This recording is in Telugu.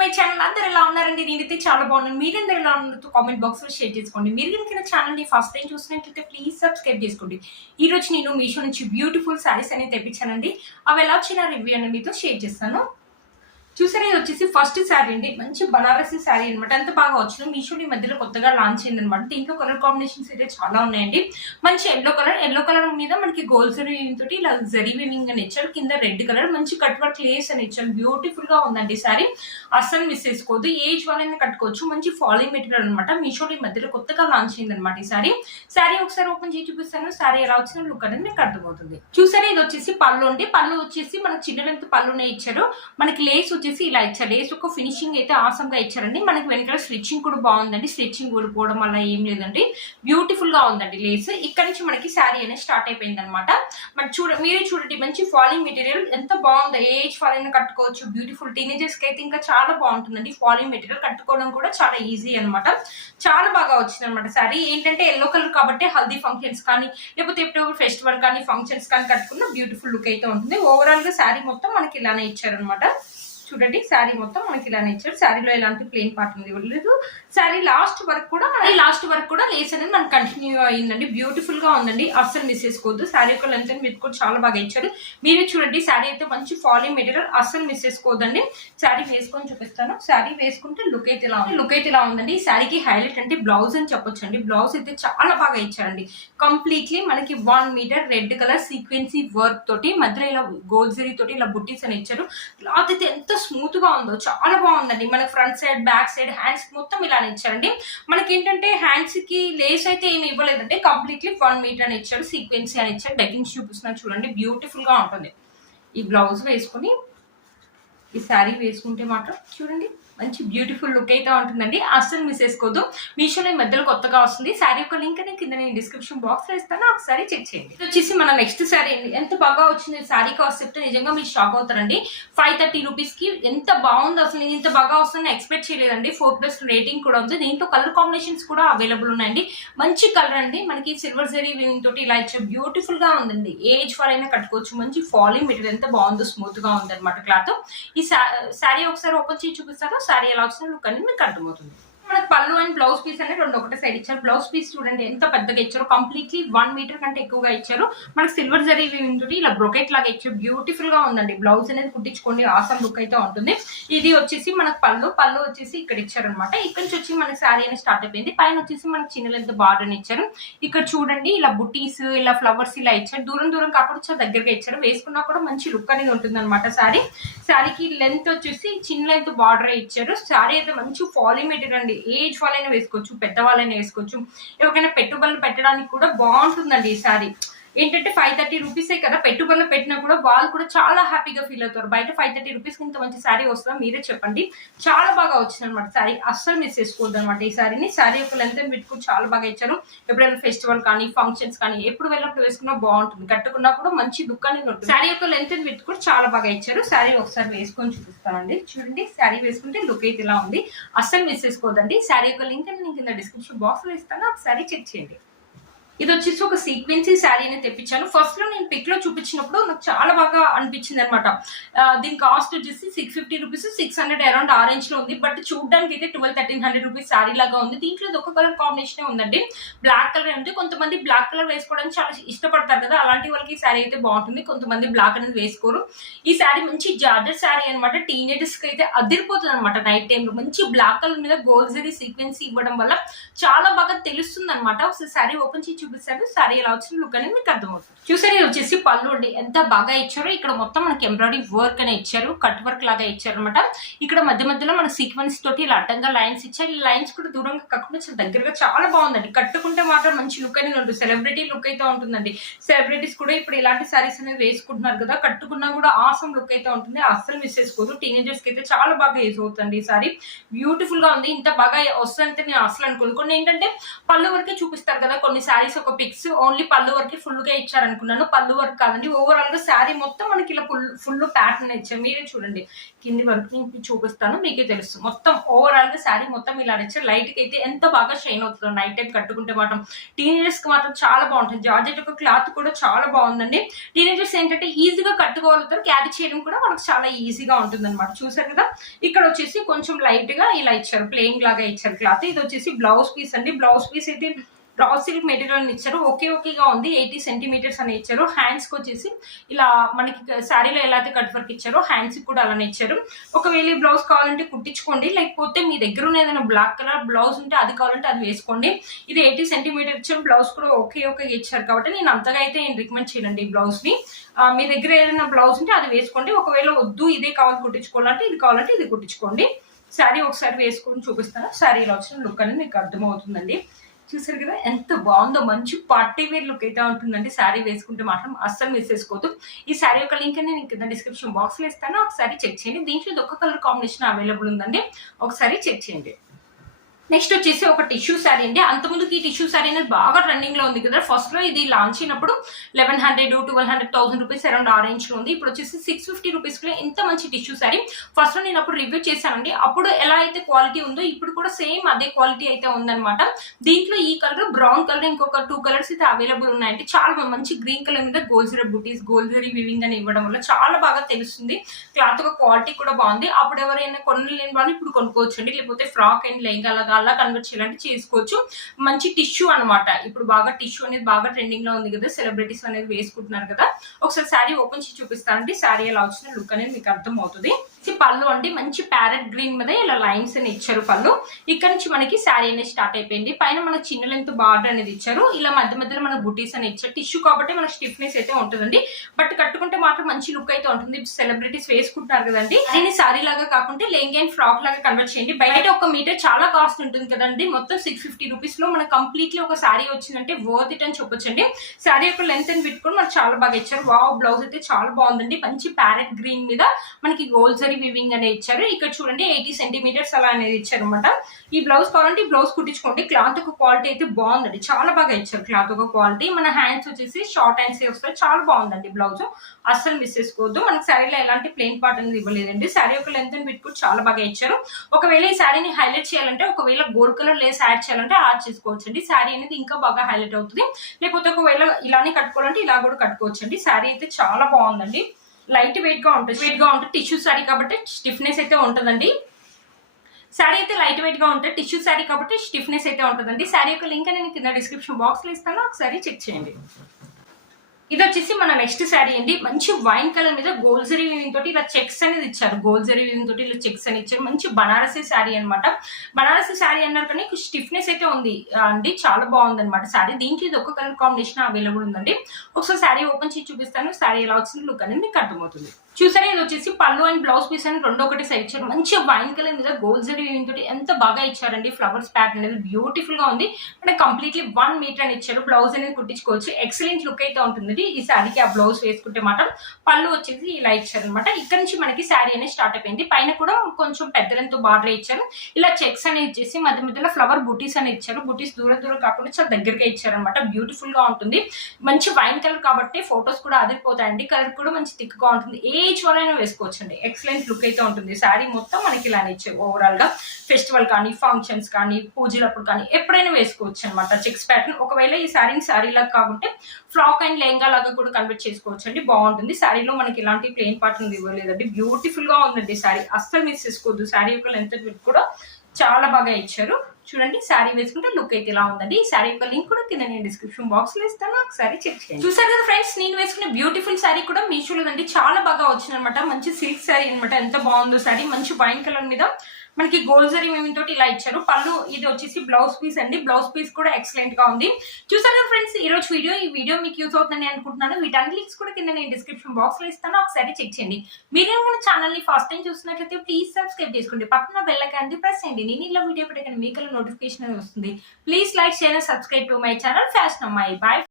My channel. అందరూ ఎలా ఉన్నారండి? నేనైతే చాలా బాగున్నాను. మీరందరూ ఎలా ఉన్నారో కామెంట్ బాక్స్ లో షేర్ చేసుకోండి. మీరు కనుక ఛానల్ ని ఫస్ట్ టైం చూసినట్లయితే ప్లీజ్ సబ్స్క్రైబ్ చేసుకోండి. ఈ రోజు నేను మీషో నుంచి బ్యూటిఫుల్ సారీస్ అనేది తెప్పించానండి. అవి ఎలా వచ్చిన రివ్యూ అనేది మీతో షేర్ చేస్తాను. చూసారా, ఇది వచ్చేసి ఫస్ట్ శారీ అండి. మంచి బనారసి శారీ అనమాట. ఎంత బాగా వచ్చిన మీషో ఈ మధ్యలో కొత్తగా లాంచ్ అయింది అనమాట. దీంట్లో కలర్ కాంబినేషన్స్ అయితే చాలా ఉన్నాయండి. మంచి ఎల్లో కలర్ మీద మనకి గోల్డ్ జరీ తోటి ఇలా జరీ వీవింగ్ అని ఇచ్చారు. కింద రెడ్ కలర్ మంచి కట్ వర్క్ లేస్ అని ఇచ్చారు. బ్యూటిఫుల్ గా ఉందండి శారీ. అస్సలు మిస్ చేసుకోవద్దు. ఏజ్ వాళ్ళని కట్టుకోవచ్చు. మంచి ఫాలింగ్ మెటీరియల్ అనమాట. మీషో ఈ మధ్యలో కొత్తగా లాంచ్ అయింది అనమాట ఈ శారీ ఒకసారి ఓపెన్ చేసి చూపిస్తాను. శారీ ఎలా వచ్చిన లుక్ అనేది మీకు అర్థమవుతుంది. చూసారా, ఇది వచ్చేసి పళ్ళు అండి. పళ్ళు వచ్చేసి మనకి చిన్న లెంత్ పళ్ళునే ఇచ్చారు. మనకి లేస్ వచ్చేసి ఇలా ఇచ్చారు. లేస్ ఒక ఫినిషింగ్ అయితే ఆసమ్ గా ఇచ్చారండి. మనకి వెనకాల స్టిచ్చింగ్ కూడా బాగుందండి. స్టిచ్చింగ్ ఊడిపోవడం వల్ల ఏం లేదండి. బ్యూటిఫుల్ గా ఉందండి లేస్. ఇక్కడ నుంచి మనకి శారీ అనేది స్టార్ట్ అయిపోయింది అనమాట. మీరే చూడండి, మంచి ఫాలింగ్ మెటీరియల్ ఎంత బాగుందో. ఏజ్ ఫాలింగ్ కట్టుకోవచ్చు. బ్యూటిఫుల్ టీనేజర్స్ కి అయితే ఇంకా చాలా బాగుంటుందండి. ఫాలింగ్ మెటీరియల్ కట్టుకోవడం కూడా చాలా ఈజీ అనమాట. చాలా బాగా వచ్చింది అనమాట శారీ. ఏంటంటే ఎల్లో కలర్ కాబట్టి హల్దీ ఫంక్షన్స్ కానీ లేకపోతే ఎప్పుడు ఫెస్టివల్ కానీ ఫంక్షన్స్ కానీ కట్టుకున్న బ్యూటిఫుల్ లుక్ అయితే ఉంటుంది. ఓవరాల్ గా శారీ మొత్తం మనకి ఇలానే ఇచ్చారనమాట. చూడండి, శారీ మొత్తం మనకి ఇలానే ఇచ్చారు. శారీలో ఎలాంటి ప్లెయిన్ పార్ట్ లేదు. శారీ లాస్ట్ వరకు కూడా లేస్ అనేది మనకి కంటిన్యూ అయిందండి. బ్యూటిఫుల్ గా ఉందండి. అస్సలు మిస్ చేసుకోవద్దు. శారీ యొక్క లెంత్ అని కూడా చాలా బాగా ఇచ్చారు. మీరే చూడండి, శారీ అయితే మంచి ఫాలింగ్ మెటీరియల్. అస్సలు మిస్ చేసుకోవద్దండి. శారీ వేసుకొని చూపిస్తాను. శారీ వేసుకుంటే లుక్ అయితే ఇలా ఉందండి. ఈ శారీకి హైలైట్ అంటే బ్లౌజ్ అని చెప్పొచ్చు అండి. బ్లౌజ్ అయితే చాలా బాగా ఇచ్చారండి. కంప్లీట్లీ మనకి 1 మీటర్ రెడ్ కలర్ సీక్వెన్సీ వర్క్ తోటి మధ్యలో ఇలా గోల్డ్ జరీ తోటి ఇలా బుట్టీస్ అని ఇచ్చారు. క్లాత్ అయితే ఎంత స్మూత్ గా ఉందో, చాలా బాగుందండి. మనకి front side back side hands మొత్తం ఇలానే ఇచ్చారండి. మనకి ఏంటంటే హ్యాండ్స్ కి లేస్ అయితే ఏమి ఇవ్వలేదంటే కంప్లీట్లీ 1 మీటర్ అని ఇచ్చారు. సీక్వెన్సీ అని ఇచ్చారు. డెకింగ్ చూపిస్తున్నాను చూడండి. బ్యూటిఫుల్ గా ఉంటుంది. ఈ బ్లౌజ్ వేసుకుని ఈ శారీ వేసుకుంటే మాత్రం చూడండి మంచి బ్యూటిఫుల్ లుక్ అయితే ఉంటుందండి. అస్సలు మిస్ చేసుకోవద్దు. మీషోలో మధ్యలో కొత్తగా వస్తుంది. శారీ యొక్క లింక్ అనేది కింద నేను డిస్క్రిప్షన్ బాక్స్ లో ఇస్తాను. ఒకసారి చెక్ చేయండి. ఇది వచ్చేసి మన నెక్స్ట్ శారీ అండి. ఎంత బాగా వచ్చింది శారీ కాస్ట్ చెప్తే నిజంగా మీరు షాక్ అవుతారండి. 530 రూపీస్ కి ఎంత బాగుంది. అసలు నేను ఇంత బాగా వస్తుందని ఎక్స్పెక్ట్ చేయలేదండి. 4+ రేటింగ్ కూడా ఉంది. దీంట్లో కలర్ కాంబినేషన్స్ కూడా అవైలబుల్ ఉన్నాయండి. మంచి కలర్ అండి. మనకి సిల్వర్ జరీ వీవింగ్ తోటి ఇలా ఇచ్చే బ్యూటిఫుల్ గా ఉందండి. ఏజ్ ఫర్ అయినా కట్టుకోవచ్చు. మంచి ఫాలింగ్ మెటీరియల్ ఎంత బాగుందో, స్మూత్ గా ఉంది అనమాట క్లాత్. ఈ శారీ ఒకసారి ఓపెన్ చేసి చూపిస్తాను. శారీ ఎలా వచ్చిన లుక్ అనేది మీకు అర్థమవుతుంది. మనకి పళ్ళు అండ్ బ్లౌజ్ పీస్ అనేది రెండు ఒకటే సైడ్ ఇచ్చారు. బ్లౌజ్ పీస్ చూడండి ఎంత పెద్దగా ఇచ్చారు. కంప్లీట్లీ 1 మీటర్ కంటే ఎక్కువగా ఇచ్చారు. మనకి సిల్వర్ జరీ తోటి ఇలా బ్రొకెట్ లాగా ఇచ్చారు. బ్యూటిఫుల్ గా ఉందండి. బ్లౌజ్ అనేది కుట్టించుకోండి. ఆసమ్ లుక్ అయితే ఉంటుంది. ఇది వచ్చేసి మనకు పళ్ళు వచ్చేసి ఇక్కడ ఇచ్చారనమాట. ఇక్కడ నుంచి వచ్చి మనకి శారీ అనేది స్టార్ట్ అయిపోయింది. పైన వచ్చేసి మనకి చిన్న లెంత్ బార్డర్ అని ఇచ్చారు. ఇక్కడ చూడండి ఇలా బుటీస్ ఇలా ఫ్లవర్స్ ఇలా ఇచ్చారు. దూరం కాకుండా చాలా దగ్గరగా ఇచ్చారు. వేసుకున్నా కూడా మంచి లుక్ అనేది ఉంటుంది అనమాట. శారీకి లెంత్ వచ్చేసి చిన్న లెంత్ బార్డర్ ఇచ్చారు. శారీ అయితే మంచి ఫాలింగ్ మెటీరియల్ అండి. ఏజ్ వాళ్ళైనా వేసుకోవచ్చు, పెద్దవాళ్ళైనా వేసుకోవచ్చు. ఎవరికైనా పెట్టుబడులు పెట్టడానికి కూడా బాగుంటుందండి ఈ శారీ. ఏంటంటే 530 రూపీసే కదా, పెట్టుబడులు పెట్టినా కూడా వాళ్ళు కూడా చాలా హ్యాపీగా ఫీల్ అవుతారు. బయట 530 రూపీస్ ఇంత మంచి శారీ వస్తుందా మీరే చెప్పండి. చాలా బాగా వచ్చింది అనమాట శారీ. అస్సలు మిస్ చేసుకోవద్దు అనమాట ఈ శారీని. శారీ యొక్క లెంత్ పెట్టుకుని చాలా బాగా ఇచ్చారు. ఎప్పుడైనా ఫెస్టివల్ కానీ ఫంక్షన్స్ కానీ ఎప్పుడు వెళ్ళినప్పుడు వేసుకున్నా బాగుంటుంది. కట్టుకున్నా కూడా మంచి లుక్ అనేది ఉంటుంది. శారీ యొక్క లెంత్ పెట్టుకుని చాలా బాగా ఇచ్చారు. శారీ ఒకసారి వేసుకొని చూపిస్తానండి. చూడండి, శారీ వేసుకుంటే లుక్ అయితే ఇలా ఉంది. అస్సలు మిస్ చేసుకోవద్దండి. శారీ యొక్క లింక్ నేను కింద డిస్క్రిప్షన్ బాక్స్ లో ఇస్తాను. ఒకసారి చెక్ చేయండి. ఇది వచ్చేసి ఒక సీక్వెన్సీ శారీ అనేది తెప్పించాను. ఫస్ట్ లో నేను పిక్ లో చూపించినప్పుడు నాకు చాలా బాగా అనిపించింది అనమాట. దీని కాస్ట్ వచ్చేసి 650 రూపీస్ 600 అరౌండ్ ఆ రేంజ్ లో ఉంది. బట్ చూడడానికి అయితే 1200-1300 రూపీస్ శారీ లాగా ఉంది. దీంట్లో ఒక కలర్ కాంబినేషన్ ఉందండి. బ్లాక్ కలర్ ఉంది. కొంతమంది బ్లాక్ కలర్ వేసుకోవడానికి చాలా ఇష్టపడతారు కదా, అలాంటి వాళ్ళకి ఈ శారీ అయితే బాగుంటుంది. కొంతమంది బ్లాక్ అనేది వేసుకోరు. ఈ శారీ మంచి జార్జెట్ శారీ అనమాట. టీనేజర్స్ కి అయితే అదిరిపోతుంది అనమాట. నైట్ టైం లో మంచి బ్లాక్ కలర్ మీద గోల్డ్ జరీ సీక్వెన్సీ ఇవ్వడం వల్ల చాలా బాగా తెలుస్తుంది అనమాట. ఒకసారి శారీ ఓపెన్ చేసి చూపిస్తాను. శారీ ఎలా వచ్చిన లుక్ అనేది మీకు అర్థమవుతుంది. చూసారు, ఇది వచ్చేసి పళ్ళు అండి. ఎంత బాగా ఇచ్చారో. ఇక్కడ మొత్తం మనకి ఎంబ్రాయిడరీ వర్క్ అనే ఇచ్చారు. కట్ వర్క్ లాగా ఇచ్చారు అనమాట. ఇక్కడ మధ్యలో మన సీక్వెన్స్ తోటి ఇలా అడ్డంగా లైన్స్ ఇచ్చారు. ఈ లైన్స్ కూడా దూరంగా కాకుండా చాలా దగ్గరగా చాలా బాగుందండి. కట్టుకుంటే మాత్రం మంచి లుక్ అనేది ఉంటుంది. సెలబ్రిటీ లుక్ అయితే ఉంటుందండి. సెలబ్రిటీస్ కూడా ఇప్పుడు ఇలాంటి శారీస్ అనేది వేసుకుంటున్నారు కదా, కట్టుకున్నా కూడా ఆసమ్ లుక్ అయితే ఉంటుంది. అస్సలు మిస్ చేసుకోదు. టీనేజర్స్ కి అయితే చాలా బాగా యూజ్ అవుతుంది ఈ శారీ. బ్యూటిఫుల్ గా ఉంది. ఇంత బాగా వస్తుందంటే నేను అసలు అనుకోను. కొన్ని ఏంటంటే పళ్ళు వరకే చూపిస్తారు కదా కొన్ని శారీస్ శారీస్ ఒక పిక్స్ ఓన్లీ పళ్ళు వరకు ఫుల్ గా ఇచ్చారనుకున్నాను. పళ్ళు వరకు కాదండి, ఓవరాల్ గా శారీ మొత్తం మనకి ఇలా ఫుల్ ప్యాటర్న్ ఇచ్చారు. మీరే చూడండి, కింది వరకు నేను చూపిస్తాను, మీకే తెలుస్తుంది. మొత్తం ఓవరాల్ గా శారీ మొత్తం ఇలా ఇచ్చారు. లైట్ కి అయితే ఎంత బాగా షైన్ అవుతుంది నైట్ టైం కట్టుకుంటే మాత్రం. టీనేజర్స్ కి మాత్రం చాలా బాగుంటుంది. జార్జెట్ ఒక క్లాత్ కూడా చాలా బాగుందండి. టీనేజర్స్ ఏంటంటే ఈజీగా కట్టుకోగలుగుతారు, క్యారీ చేయడం కూడా మనకు చాలా ఈజీగా ఉంటుంది అనమాట. చూసారు కదా, ఇక్కడ వచ్చేసి కొంచెం లైట్ గా ఇలా ఇచ్చారు, ప్లెయిన్ లాగా ఇచ్చారు క్లాత్. ఇది వచ్చేసి బ్లౌజ్ పీస్ అండి. బ్లౌజ్ పీస్ అయితే రా సిల్క్ మెటీరియల్ ఇచ్చారు. ఓకేగా ఉంది. 80 సెంటీమీటర్స్ అని ఇచ్చారు. హ్యాండ్స్ కి వచ్చేసి ఇలా మనకి శారీలో ఎలా అయితే కట్ వర్క్ ఇచ్చారో హ్యాండ్స్ కి కూడా అలానే ఇచ్చారు. ఒకవేళ ఈ బ్లౌజ్ కావాలంటే కుట్టించుకోండి, లేకపోతే మీ దగ్గర ఉన్న ఏదైనా బ్లాక్ కలర్ బ్లౌజ్ ఉంటే అది కావాలంటే అది వేసుకోండి. ఇది 80 సెంటీమీటర్ ఇచ్చారు. బ్లౌజ్ కూడా ఓకే ఇచ్చారు కాబట్టి నేను అంతగా అయితే నేను రికమెండ్ చేయనండి ఈ బ్లౌజ్ ని. మీ దగ్గర ఏదైనా బ్లౌజ్ ఉంటే అది వేసుకోండి. ఒకవేళ వద్దు ఇదే కావాలి కుట్టించుకోవాలంటే ఇది కావాలంటే ఇది కుట్టించుకోండి. శారీ ఒకసారి వేసుకొని చూపిస్తాను. శారీలో వచ్చిన లుక్ అనేది మీకు అర్థమవుతుందండి. చూసారు కదా ఎంత బాగుందో, మంచి పార్టీ వేర్ లుక్ అయితే ఉంటుందండి. శారీ వేసుకుంటే మాత్రం అస్సలు మిస్ చేసుకోవద్దు. ఈ శారీ యొక్క లింక్ నేను కింద డిస్క్రిప్షన్ బాక్స్ లో ఇస్తాను, ఒకసారి చెక్ చేయండి. దీంట్లో ఒక కలర్ కాంబినేషన్ అవైలబుల్ ఉందండి, ఒకసారి చెక్ చేయండి. నెక్స్ట్ వచ్చేసి ఒక టిష్యూ శారీ అండి. అంతకుముందుకి ఈ టిష్యూ శారీ అనేది బాగా ట్రెండింగ్ లో ఉంది కదా. ఫస్ట్ లో ఇది లాంచ్ అయినప్పుడు 1100, 1200, 1000 రూపీస్ అరౌండ్ ఆ రేంజ్ లో ఉంది. ఇప్పుడు వచ్చేసి 650 రూపీస్ లో ఇంత మంచి టిష్యూ శారీ ఫస్ట్ లో నేను అప్పుడు రివ్యూ చేశానండి. అప్పుడు ఎలా అయితే క్వాలిటీ ఉందో ఇప్పుడు కూడా సేమ్ అదే క్వాలిటీ అయితే ఉందన్నమాట. దీంట్లో ఈ కలర్, బ్రౌన్ కలర్, ఇంకొక 2 కలర్స్ అయితే అవైలబుల్ ఉన్నాయండి. చాలా మంచి గ్రీన్ కలర్ మీద గోల్డ్ జరీ బుటీస్, గోల్డ్ జరీ వివింగ్ అని ఇవ్వడం వల్ల చాలా బాగా తెలుస్తుంది. క్లాత్ ఒక క్వాలిటీ కూడా బాగుంది. అప్పుడు ఎవరైనా కొనలేని వాళ్ళు ఇప్పుడు కొనుక్కోవచ్చండి, లేకపోతే ఫ్రాక్ అండ్ లెహంగా అలా కన్వర్ట్ చేయాలంటే చేసుకోవచ్చు. మంచి టిష్యూ అనమాట. ఇప్పుడు బాగా టిష్యూ అనేది బాగా ట్రెండింగ్ లో ఉంది కదా, సెలబ్రిటీస్ అనేది వేసుకుంటున్నారు కదా. ఒకసారి శారీ ఓపెన్ చేసి చూపిస్తానండి. శారీ ఎలా వచ్చిన లుక్ అనేది మీకు అర్థం అవుతుంది. పళ్ళు అంటే మంచి ప్యారెట్ గ్రీన్ మీద ఇలా లైన్స్ అని ఇచ్చారు పళ్ళు. ఇక్కడ నుంచి మనకి శారీ అనేది స్టార్ట్ అయిపోయింది. పైన మనకి చిన్న లెంత్ బార్డర్ అనేది ఇచ్చారు. ఇలా మధ్యలో మన బుటీస్ అని ఇచ్చారు. టిష్యూ కాబట్టి మనకి స్టిఫ్నెస్ అయితే ఉంటుందండి, బట్ కట్టుకుంటే మాత్రం మంచి లుక్ అయితే ఉంటుంది. సెలబ్రిటీస్ వేసుకుంటున్నారు కదండి. దీన్ని శారీ లాగా కాకుండా లెహంగా అండ్ ఫ్రాక్ లాగా కన్వర్ట్ చేయండి. బయట ఒక మీటర్ చాలా కాస్ట్ ఉంటుంది కదండి. మొత్తం 650 రూపీస్ లో మనకు కంప్లీట్లీ ఒక శారీ వచ్చిందంటే వర్త్ ఇట్ అని చెప్పొచ్చండి. శారీ యొక్క లెంత్ అని పెట్టుకుని మనకు చాలా బాగా ఇచ్చారు. వావ్, బ్లౌజ్ అయితే చాలా బాగుందండి. మంచి ప్యారెట్ గ్రీన్ మీద మనకి గోల్డ్ జరీ వివింగ్ అనేది ఇచ్చారు. ఇక్కడ చూడండి 80 సెంటీమీటర్స్ అలా అనేది ఇచ్చారు అనమాట. ఈ బ్లౌజ్ కావాలంటే ఈ బ్లౌజ్ కుట్టించుకోండి. క్లాత్ ఒక క్వాలిటీ అయితే బాగుందండి, చాలా బాగా ఇచ్చారు క్లాత్ ఒక క్వాలిటీ. మన హ్యాండ్స్ వచ్చేసి షార్ట్ హ్యాండ్స్ వస్తాయి. చాలా బాగుందండి బ్లౌజ్, అస్సలు మిస్ చేసుకోవద్దు. మనకి శారీలో ఎలాంటి ప్లెయిన్ పార్ట్ అనేది ఇవ్వలేదండి. శారీ యొక్క లెంత్ అని పెట్టుకుని చాలా బాగా ఇచ్చారు. ఒకవేళ ఈ శారీని హైలైట్ చేయాలంటే, ఒకవేళ గోల్డ్ కలర్ లేస్ యాడ్ చేయాలంటే యాడ్ చేసుకోవచ్చండి. శారీ అనేది ఇంకా బాగా హైలైట్ అవుతుంది. లేకపోతే ఒకవేళ ఇలానే కట్టుకోవాలంటే ఇలా కూడా కట్టుకోవచ్చండి. శారీ అయితే చాలా బాగుందండి. లైట్ వెయిట్ గా ఉంటుంది. టిష్యూ శారీ కాబట్టి స్టిఫ్నెస్ అయితే ఉంటుందండి. శారీ అయితే లైట్ వెయిట్ గా ఉంటుంది. టిష్యూ శారీ కాబట్టి స్టిఫ్నెస్ అయితే ఉంటుందండి. శారీ యొక్క లింక్ నేను కింద డిస్క్రిప్షన్ బాక్స్ లో ఇస్తాను, ఒకసారి చెక్ చేయండి. ఇది వచ్చేసి మన నెక్స్ట్ శారీ అండి. మంచి వైన్ కలర్ మీద గోల్డ్ జరీ వీవింగ్ తోటి ఇలా చెక్స్ అనేది ఇచ్చారు. గోల్డ్ జరీ వీవింగ్ తోటి ఇలా చెక్స్ అని ఇచ్చారు. మంచి బనారసీ శారీ అనమాట. బనారసీ శారీ అన్నారు కానీ స్టిఫ్నెస్ అయితే ఉంది అండి, చాలా బాగుంది అనమాట శారీ. దీంట్లో ఇది ఒక కలర్ కాంబినేషన్ అవైలబుల్ ఉందండి. ఒకసారి శారీ ఓపెన్ చేసి చూపిస్తాను. శారీ ఎలా వచ్చింది లుక్ అనేది మీకు అర్థమవుతుంది. చూసారా, ఇది వచ్చేసి పళ్ళు అండ్ బ్లౌజ్ పీస్ అని రెండు ఒకటి సైడ్ ఇచ్చారు. మంచి వైన్ కలర్ మీద గోల్డ్ జరీ వీవింగ్ తోటి ఎంత బాగా ఇచ్చారండి. ఫ్లవర్స్ ప్యాటర్న్ అనేది బ్యూటిఫుల్ గా ఉంది. అంటే కంప్లీట్లీ 1 మీటర్ అని ఇచ్చారు. బ్లౌజ్ అనేది కుట్టించుకోవచ్చు. ఎక్సలెంట్ లుక్ అయితే ఉంటుంది ఈ శారీకి. ఆ బ్లౌజ్ వేసుకుంటే మాత్రం పళ్ళు వచ్చేసి ఇలా ఇచ్చారు అనమాట. ఇక్కడ నుంచి మనకి శారీ అనేది స్టార్ట్ అయిపోయింది. పైన కూడా కొంచెం పెద్ద లెంత్ బార్డర్ ఇచ్చారు. ఇలా చెక్స్ అనేది ఇచ్చేసి మధ్యలో ఫ్లవర్ బుటీస్ అని ఇచ్చారు. బుటీస్ దూరం కాకుండా చాలా దగ్గరగా ఇచ్చారు అనమాట. బ్యూటిఫుల్ గా ఉంటుంది. మంచి వైన్ కలర్ కాబట్టి ఫొటోస్ కూడా అదిరిపోతాయండి. కలర్ కూడా మంచి థిక్ గా ఉంటుంది. ఏజ్ వాళ్ళైనా వేసుకోవచ్చండి. ఎక్సలెంట్ లుక్ అయితే ఉంటుంది. శారీ మొత్తం మనకి ఇలానే ఇచ్చారు. ఓవరాల్ గా ఫెస్టివల్ కానీ, ఫంక్షన్స్ కానీ, పూజలప్పుడు కానీ ఎప్పుడైనా వేసుకోవచ్చు అనమాట చెక్స్ ప్యాటర్న్. ఒకవేళ ఈ శారీని శారీ లాగా కాకుంటే ఫ్రాక్ అండ్ లెహంగా లాగా కూడా కన్వర్ట్ చేసుకోవచ్చు అండి. బాగుంటుంది. శారీలో మనకి ఇలాంటి ప్లెయిన్ పార్టర్న్ ఇవ్వలేదండి. బ్యూటిఫుల్ గా ఉందండి శారీ, అస్సలు మిస్ చేసుకోవద్దు. శారీ యొక్క లెంత్ కూడా చాలా బాగా ఇచ్చారు. చూడండి, శారీ వేసుకుంటే లుక్ అయితే ఇలా ఉందండి. ఈ శారీ యొక్క లింక్ కూడా కింద నేను డిస్క్రిప్షన్ బాక్స్ లో ఇస్తాను, ఒకసారి చెక్ చేయండి. చూసారు కదా ఫ్రెండ్స్, నేను వేసుకున్న బ్యూటిఫుల్ శారీ కూడా మీషోలో అండి. చాలా బాగా వచ్చింది అనమాట. మంచి సిల్క్ శారీ అనమాట. ఎంత బాగుందో శారీ. మంచి వైన్ కలర్ మీద మనకి గోల్డ్ జరీ వీవింగ్ తోటి ఇలా ఇచ్చారు. పళ్ళు ఇది వచ్చేసి బ్లౌజ్ పీస్ అండి. బ్లౌజ్ పీస్ కూడా ఎక్సలెంట్ గా ఉంది. చూసారు కదా ఫ్రెండ్స్, ఈ రోజు ఈ వీడియో మీకు యూజ్ అవుతుందని అనుకుంటున్నాను. వీటన్ని లింక్స్ కూడా కింద నేను డిస్క్రిప్షన్ బాక్స్ లో ఇస్తాను, ఒకసారి చెక్ చేయండి. మీరు మన ఛానల్ ని ఫస్ట్ టైం చూస్తున్నట్లయితే ప్లీజ్ సబ్స్క్రైబ్ చేసుకోండి. పక్కన బెల్ ఐకాన్ ప్రెస్ చేయండి. నేను ఇలా వీడియో పెట్టగానే మీకు నోటిఫికేషన్ వస్తుంది. Please like, share and subscribe to my channel fashion అమ్మాయి. బై.